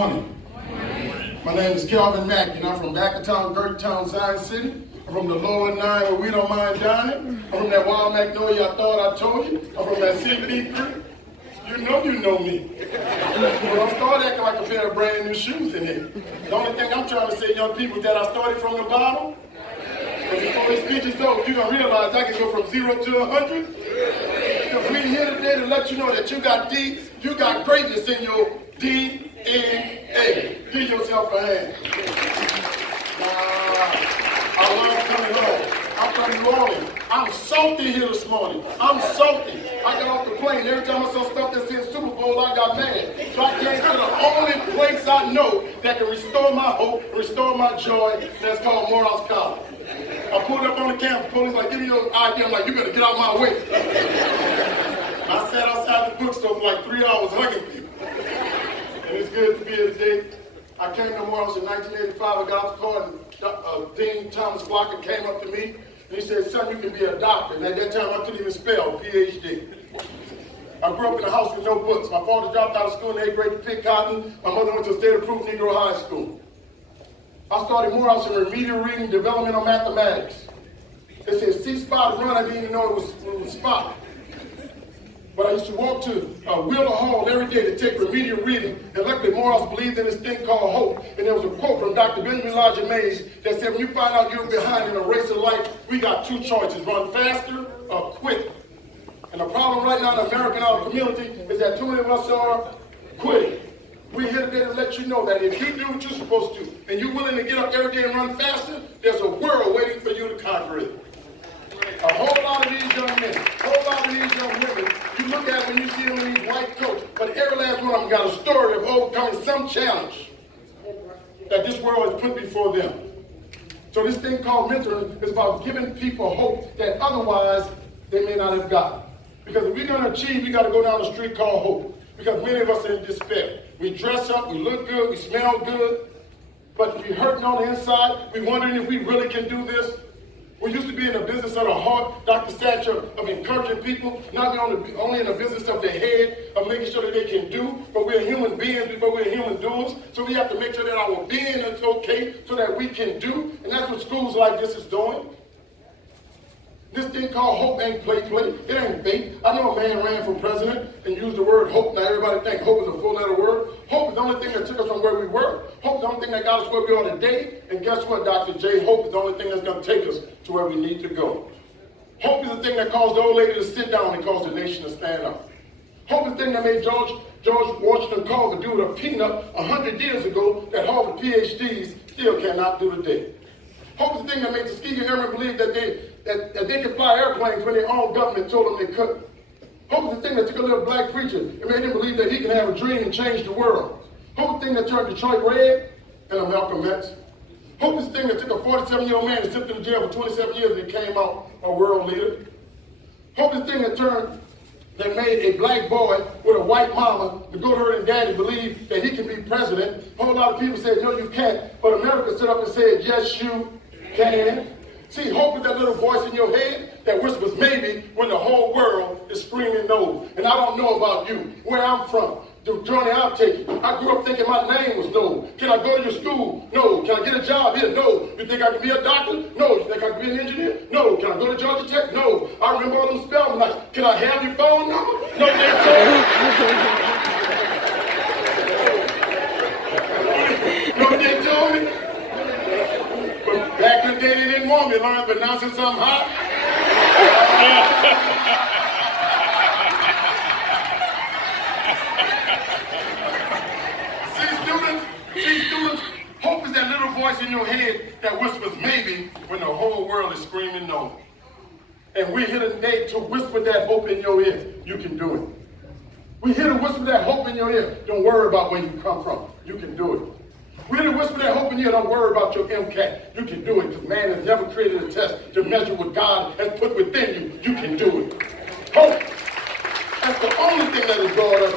My name is Mackie, and I'm from Back-of-Town, Gertown, Zion City. I'm from the lower 9 where we don't mind dining. I'm from that wild magnolia I thought I told you. I'm from that CBD3. You know me. But I'm starting acting like a pair of brand new shoes in here. The only thing I'm trying to say, young people, is that I started from the bottom. And before this speech is over, you're going to realize I can go from 0 to 100. Because we're here today to let you know that you got greatness in your DNA. Give yourself a hand. I love coming home. I'm from New Orleans. I'm salty here this morning. I'm salty. I got off the plane. Every time I saw stuff that said Super Bowl, I got mad. So I came to the only place I know that can restore my hope, restore my joy, and that's called Morehouse College. I pulled up on the campus. Police like, give me your ID. I'm like, you better get out my way. I sat outside the bookstore for like 3 hours hugging people. And it's good to be here today. I came to Morehouse in 1985. I got off the car and Dean Thomas Blocker came up to me and he said, son, you can be a doctor. And at that time, I couldn't even spell PhD. I grew up in a house with no books. My father dropped out of school in the 8th grade to pick cotton. My mother went to state-approved Negro high school. I started Morehouse in remedial reading, developmental mathematics. They said C-spot run. I didn't even know it was spot. But I used to walk to Wheeler Hall every day to take remedial reading, and luckily Morehouse believed in this thing called hope. And there was a quote from Dr. Benjamin Elijah Mays that said, when you find out you're behind in a race of life, we got two choices, run faster or quit. And the problem right now in the American art community is that too many of us are quitting. We're here today to let you know that if you do what you're supposed to, and you're willing to get up every day and run faster, there's a world waiting for you to conquer it. A whole lot of these young men, a whole lot of these young women, you look at when you see them in these white coats, but every last one of them got a story of overcoming some challenge that this world has put before them. So this thing called mentoring is about giving people hope that otherwise they may not have gotten. Because if we're going to achieve, we got to go down the street called hope. Because many of us are in despair. We dress up, we look good, we smell good, but we're hurting on the inside. We're wondering if we really can do this. We used to be in the business of the heart, Dr. Satcher, of encouraging people, not only in the business of their head, of making sure that they can do, but we're human beings before we're human doers. So we have to make sure that our being is okay so that we can do. And that's what schools like this is doing. This thing called hope ain't play. It ain't fake. I know a man ran for president and used the word hope. Now everybody think hope is a four-letter word. Hope is the only thing that took us from where we were. Hope is the only thing that got us where we are today. And guess what, Dr. J? Hope is the only thing that's going to take us to where we need to go. Hope is the thing that caused the old lady to sit down and caused the nation to stand up. Hope is the thing that made George Washington call the dude a peanut 100 years ago that Harvard PhDs still cannot do today. Hope is the thing that made Tuskegee Airmen believe that they could fly airplanes when their own government told them they couldn't. Hope is the thing that took a little black preacher and made him believe that he can have a dream and change the world. Hope is the thing that turned Detroit red and a Malcolm X. Hope is the thing that took a 47-year-old man and sent him to jail for 27 years and came out a world leader. Hope is the thing that made a black boy with a white mama to go to her and daddy believe that he can be president. A whole lot of people said, no, you can't. But America stood up and said, yes, you can. See, hope is that little voice in your head that whispers maybe when the whole world is screaming no. And I don't know about you, where I'm from, the journey I've taken. I grew up thinking my name was no. Can I go to your school? No. Can I get a job here? No. You think I can be a doctor? No. You think I can be an engineer? No. Can I go to Georgia Tech? No. I remember all them spelling like, can I have your phone number? No, they told me. No, they told me. But back in the day, they didn't want me to learn, but now since I'm hot, See students, hope is that little voice in your head that whispers maybe when the whole world is screaming no. And we're here today to whisper that hope in your ear. You can do it. We're here to whisper that hope in your ear. Don't worry about where you come from. You can do it. We're here to whisper that hope in your ear. Don't worry about your MCAT. You can do it because man has never created a test to measure what God has put within you. You can do it. Hope. That's the only thing that has brought us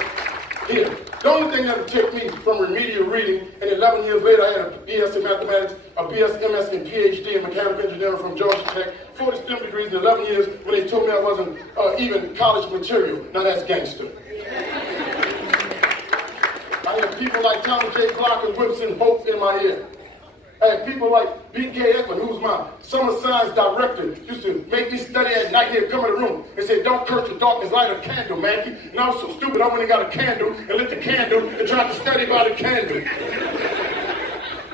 here. The only thing that would take me from remedial reading, and 11 years later I had a BS in mathematics, a BS, MS, and PhD in mechanical engineering from Georgia Tech, 40 STEM degrees in 11 years when they told me I wasn't even college material. Now that's gangster. I I had people like Thomas J. Clark and Whipson Hope in my ear. I had people like B.K. Ekman, who was my summer science director, used to make me study at night. He'd come in the room and say, don't curse the darkness, light a candle, Mackie. And I was so stupid, I went and got a candle and lit the candle and tried to study by the candle.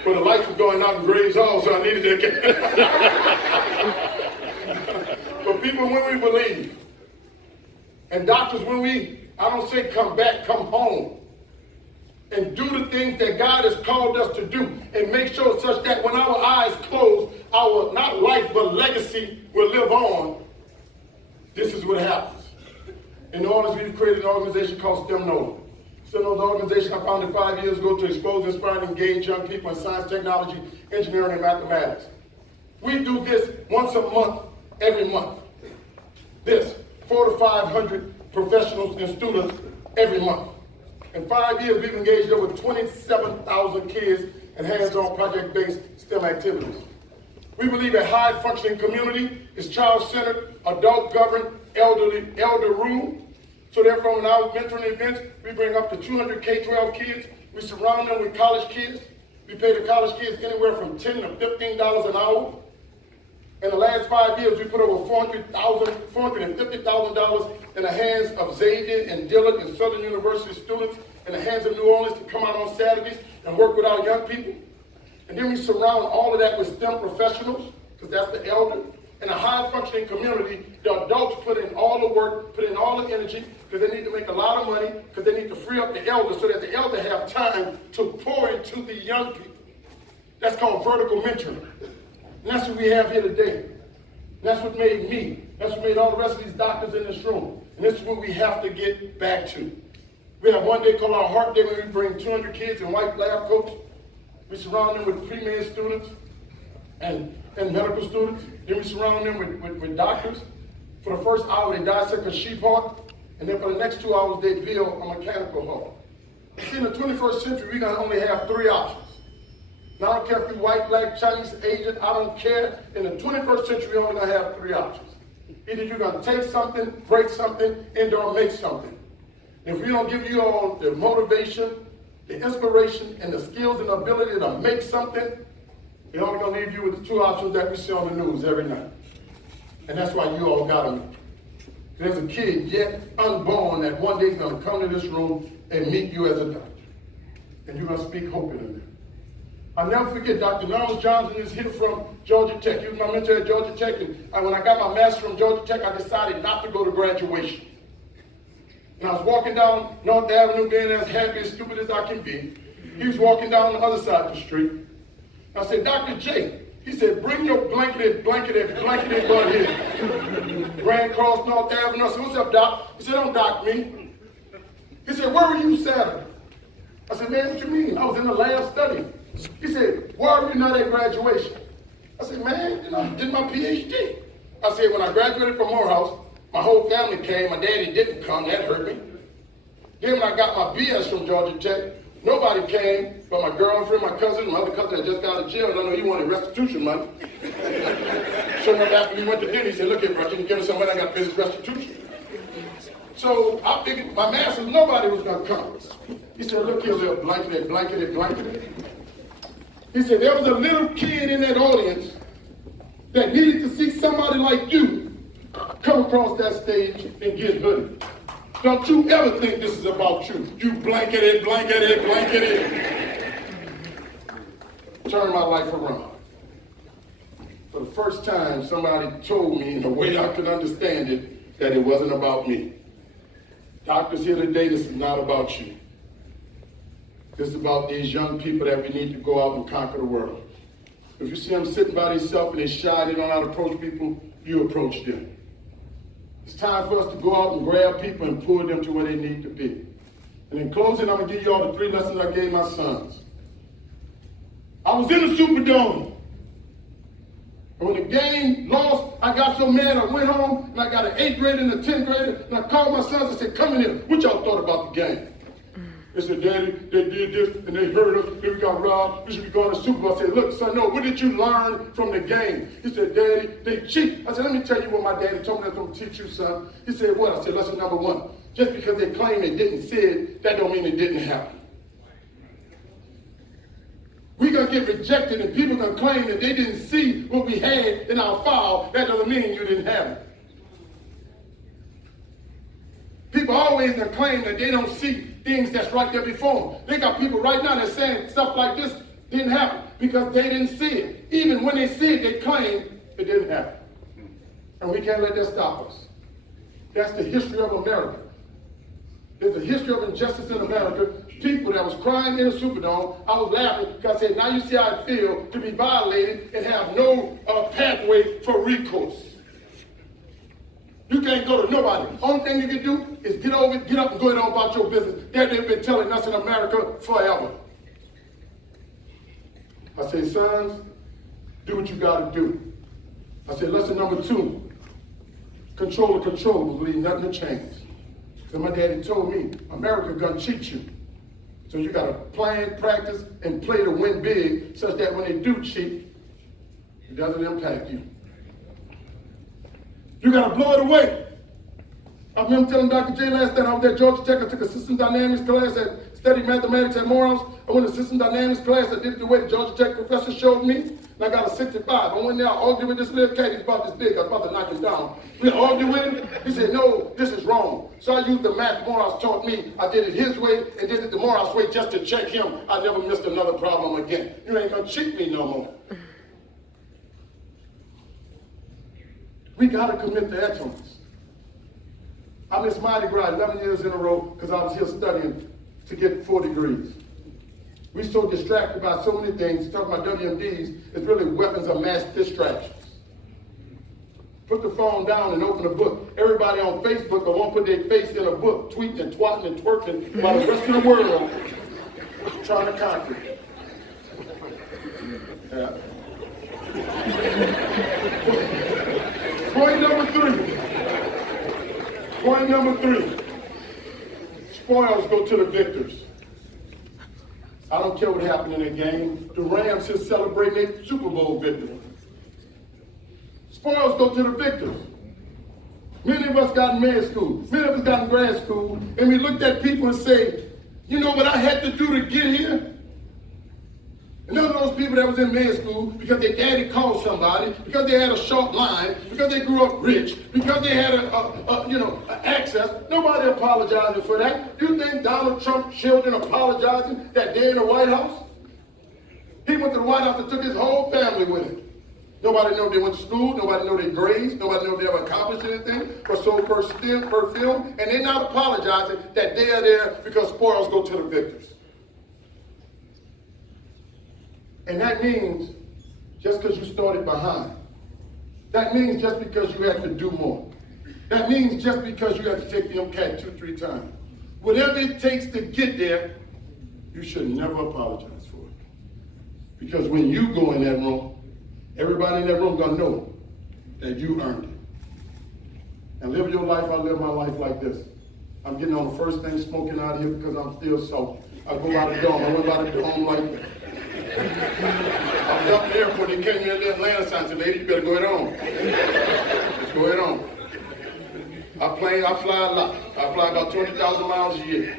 Well, the lights were going out in Graves Hall, so I needed that candle. But people, when we believe, and doctors, when we, I don't say come back, come home, and do the things that God has called us to do, and make sure such that when our eyes close, our, not life, but legacy will live on. This is what happens. In New Orleans, we've created an organization called STEM NOLA. STEM NOLA organization I founded 5 years ago to expose, inspire, and engage young people in science, technology, engineering, and mathematics. We do this once a month, every month. This, 400 to 500 professionals and students every month. In 5 years, we've engaged over 27,000 kids in hands-on project-based STEM activities. We believe a high-functioning community is child-centered, adult-governed, elder rule. So therefore, in our mentoring events, we bring up to 200 K-12 kids. We surround them with college kids. We pay the college kids anywhere from $10 to $15 an hour. In the last 5 years, we put over $450,000 in the hands of Xavier and Dillard and Southern University students, in the hands of New Orleans to come out on Saturdays and work with our young people. And then we surround all of that with STEM professionals, because that's the elder. In a high-functioning community, the adults put in all the work, put in all the energy, because they need to make a lot of money, because they need to free up the elder so that the elder have time to pour into the young people. That's called vertical mentoring. And that's what we have here today. And that's what made me. That's what made all the rest of these doctors in this room. And this is what we have to get back to. We have one day called our Heart Day, where we bring 200 kids in white lab coats. We surround them with pre-med students and medical students. Then we surround them with doctors. For the first hour, they dissect a sheep heart. And then for the next 2 hours, they build a mechanical heart. See, in the 21st century, we're going to only have 3 options. Now, I don't care if you're white, black, Chinese, Asian, I don't care. In the 21st century, we're only going to have 3 options. Either you're going to take something, break something, and/or make something. If we don't give you all the motivation, the inspiration, and the skills and ability to make something, we're only going to leave you with the 2 options that we see on the news every night. And that's why you all got them. There's a kid yet unborn that one day is going to come to this room and meet you as a doctor. And you're going to speak hope into them. I'll never forget, Dr. Niles Johnson is here from Georgia Tech. He was my mentor at Georgia Tech, and when I got my master's from Georgia Tech, I decided not to go to graduation. And I was walking down North Avenue, being as happy and stupid as I can be. He was walking down the other side of the street. I said, Dr. J, he said, bring your blanketed butt here. Ran across North Avenue. I said, what's up, Doc? He said, don't doc me. He said, where were you Saturday? I said, man, what you mean? I was in the lab studying. He said, why are you not at graduation? I said, man, I did my PhD. I said, when I graduated from Morehouse, my whole family came. My daddy didn't come. That hurt me. Then when I got my BS from Georgia Tech, nobody came but my girlfriend, my cousin, my other cousin that just got out of jail. And I know he wanted restitution money. Showed up after we went to dinner. He said, look here, bro, you can give me some money. I got to pay this restitution. So I figured my master, nobody was going to come. He said, look here, little blanketed. He said, there was a little kid in that audience that needed to see somebody like you come across that stage and get hooded. Don't you ever think this is about you. You blanketed. Turn my life around. For the first time, somebody told me in a way I could understand it that it wasn't about me. Doctors here today, this is not about you. This is about these young people that we need to go out and conquer the world. If you see them sitting by themselves and they're shy, they don't know how to approach people, you approach them. It's time for us to go out and grab people and pull them to where they need to be. And in closing, I'm going to give you all the 3 lessons I gave my sons. I was in the Superdome. And when the game lost, I got so mad I went home and I got an 8th grader and a 10th grader, and I called my sons and said, come in here. What y'all thought about the game? They said, Daddy, they did this, and they hurt us, then we got robbed, we should be going to the Super Bowl. I said, look, son, no, what did you learn from the game? He said, Daddy, they cheat. I said, let me tell you what my daddy told me that's going to teach you, son. He said, what? I said, lesson number 1. Just because they claim they didn't see it, that don't mean it didn't happen. get rejected and people can claim that they didn't see what we had in our file, that doesn't mean you didn't have it. People always can claim that they don't see things that's right there before them. They got people right now that's saying stuff like this didn't happen because they didn't see it. Even when they see it, they claim it didn't happen. And we can't let that stop us. That's the history of America. There's a history of injustice in America. People that was crying in the Superdome, I was laughing because I said, now you see how it feels to be violated and have no pathway for recourse. You can't go to nobody. Only thing you can do is get up and go on about your business. That they've been telling us in America forever. I say, sons, do what you got to do. I said, lesson number 2, control the controllables, leave nothing to change. Because my daddy told me, America gonna cheat you. So you gotta plan, practice, and play to win big, such that when they do cheat, it doesn't impact you. You gotta blow it away. I remember telling Dr. J last night, I was at Georgia Tech, I took a system dynamics class, studied mathematics at Morehouse. I went to system dynamics class, I did it the way the Georgia Tech professor showed me, and I got a 65. I went there, I argued with this little cat, he's about this big, I was about to knock him down. We argued with him, he said, no, this is wrong. So I used the math Morehouse taught me, I did it his way, and did it the Morehouse way just to check him. I never missed another problem again. You ain't gonna cheat me no more. We gotta commit to excellence. I missed Mardi Gras 11 years in a row because I was here studying to get 4 degrees. We're so distracted by so many things. Talking about WMDs, it's really weapons of mass distractions. Put the phone down and open a book. Everybody on Facebook will want to put their face in a book, tweeting and twatting and twerking while the rest of the world is trying to conquer it. Yeah. Point number 3. Spoils go to the victors. I don't care what happened in that game. The Rams is celebrating their Super Bowl victory. Spoils go to the victors. Many of us got in med school. Many of us got in grad school. And we looked at people and say, you know what I had to do to get here? And none of those people that was in med school, because their daddy called somebody, because they had a short line, because they grew up rich, because they had access, nobody apologizing for that. You think Donald Trump's children apologizing that day in the White House? He went to the White House and took his whole family with him. Nobody knew they went to school, nobody knew their grades, nobody knew they ever accomplished anything, but so per film, and they're not apologizing that they are there because spoils go to the victors. And that means just because you started behind. That means just because you have to do more. That means just because you have to take the MCAT 2-3 times. Whatever it takes to get there, you should never apologize for it. Because when you go in that room, everybody in that room gonna know that you earned it. And live your life, I live my life like this. I'm getting on the first thing smoking out of here because I'm still salty. I go out the dome, I went by the dome like that. I was up in the airport, they came here in Atlanta sign and said, lady, you better go ahead on. Just go ahead on. I fly a lot. I fly about 20,000 miles a year.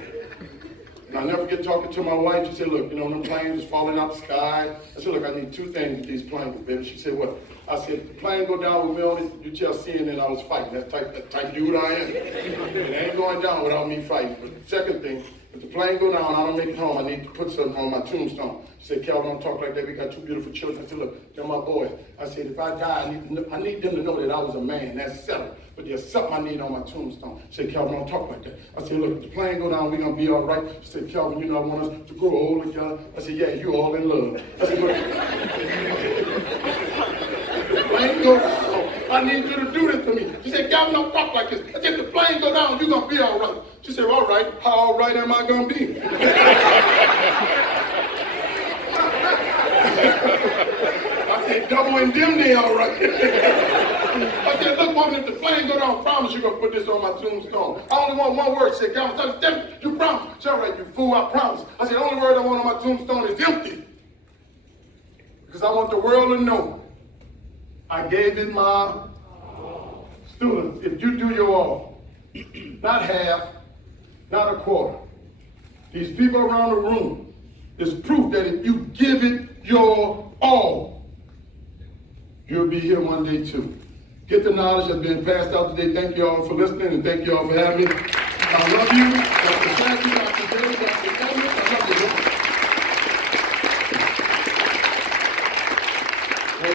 And I'll never forget talking to my wife. She said, look, them planes is falling out the sky. I said, look, I need 2 things with these planes, baby. She said, what? I said, if the plane go down with me on it, you shall see, and then I was fighting. That type dude I am. It ain't going down without me fighting. But the second thing, if the plane go down, I don't make it home, I need to put something on my tombstone. She said, Calvin, don't talk like that. We got 2 beautiful children. I said, look, they're my boys. I said, if I die, I need them to know that I was a man. That's settled. But there's something I need on my tombstone. She said, Calvin, don't talk like that. I said, look, if the plane go down, we're going to be all right. She said, Calvin, I want us to grow old together. I said, yeah, you all in love. I said, look, the plane go down, I need you to do this to me. She said, Calvin, don't talk like this. I said, if the plane go down, you're going to be all right. She said, all right, how all right am I going to be? I said, double indemnity, all right. I said, look, woman, if the plane go down, I promise you're going to put this on my tombstone. I only want one word. She said, Calvin, tell me, you promise. She said, all right, you fool, I promise. I said, the only word I want on my tombstone is empty. Because I want the world to know I gave it my students. If you do your all, not half, not a quarter. These people around the room is proof that if you give it your all, you'll be here one day too. Get the knowledge that's being passed out today. Thank you all for listening, and thank you all for having me. I love you. Dr. Jackie, Dr. David, Dr. Edmonds. I love you.